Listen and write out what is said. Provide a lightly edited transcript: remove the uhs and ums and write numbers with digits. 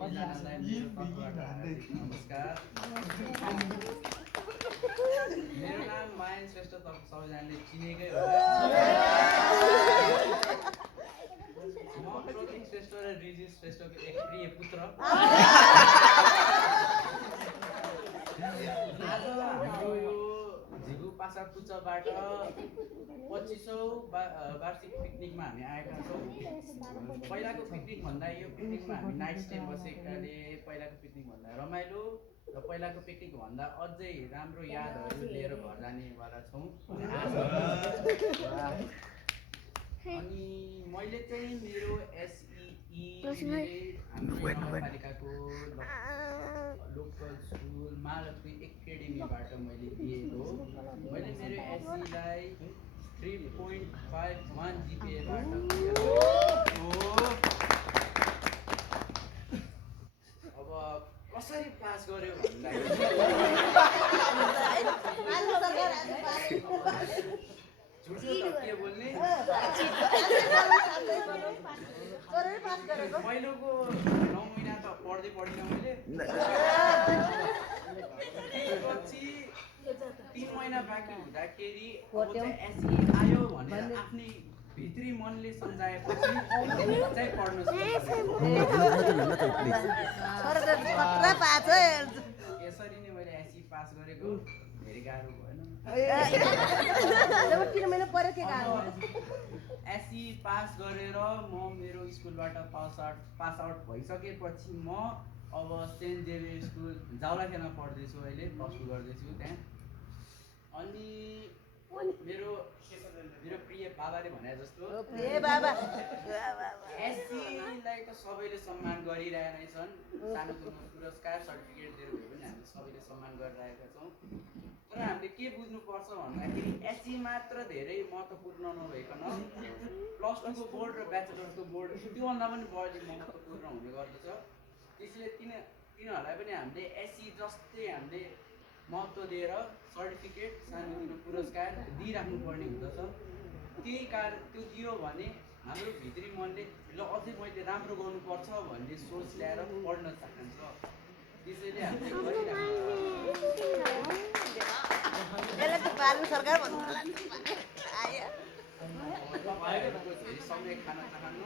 सबैजनालाई मेरो तर्फबाट हार्दिक नमस्कार। मेरो नाम मायन श्रेष्ठ, तपाईँ सबैजनाले चिनेकै होला। म प्रतीक श्रेष्ठ र रिजित श्रेष्ठको एक प्रिय पुत्र। आज हाम्रो यो झिगु पासा पुच्चबाट 25औं वार्षिक पिकनिकमा हामी आएका छौँ। पहिलाको पिकनिक भन्दा यो पिकनिकमा हामी नाइट स्टे बसेकाले पहिलाको पिकनिक भन्दा रमाइलो र पहिलाको पिकनिक भन्दा अझै राम्रो यादहरू लिएर घर जानेवाला छौँ। अनि मैले चाहिँ मेरो एसई हाम्रो नगरपालिकाको लोकल स्कुल महालक्ष्मी एकाडेमीबाट मैले दिएको। मैले मेरो एसईलाई 3.51 जिपिएबाट अब कसरी पास गर्यो के बोल्ने पहिलोको 9 महिना त पढ्दै पढिनँ मैले। पछि 3 महिना बाँकी हुँदाखेरि एसई आयो भनेर आफ्नै भित्री मनले सम्झाएपछि चाहिँ पढ्न यसरी नै मैले एसई पास गरेको। धेरै गाह्रो भएन। एसई पास गरेर म मेरो स्कुलबाट पास आउट भइसकेपछि म अब सेन्ट जेभियर स्कुल जाउलाखेलमा पढ्दैछु। अहिले +2 गर्दैछु त्यहाँ। अनि मेरो प्रिय बाबाले भने जस्तो एसईलाई त सबैले सम्मान गरिरहेका नै छन्। सानोतिनो पुरस्कार सर्टिफिकेट दिएर भए पनि हामीले सबैले सम्मान गरिरहेका छौँ। तर हामीले के बुझ्नुपर्छ भन्दाखेरि एसई मात्र धेरै महत्त्वपूर्ण नभइकन +2को बोर्ड र ब्याचलरको बोर्ड त्योभन्दा पनि बढी महत्त्वपूर्ण हुने गर्दछ। त्यसैले तिनीहरूलाई पनि हामीले एसई जस्तै हामीले महत्त्व दिएर सर्टिफिकेट सानोतिनो पुरस्कार दिइराख्नुपर्ने हुँदछ। त्यही कारण त्यो दियो भने हाम्रो भित्री मनले ल अझै मैले राम्रो गर्नुपर्छ भन्ने सोच ल्याएर पढ्न चाहन्छ। त्यसैले हामीले समय खाना चाहनु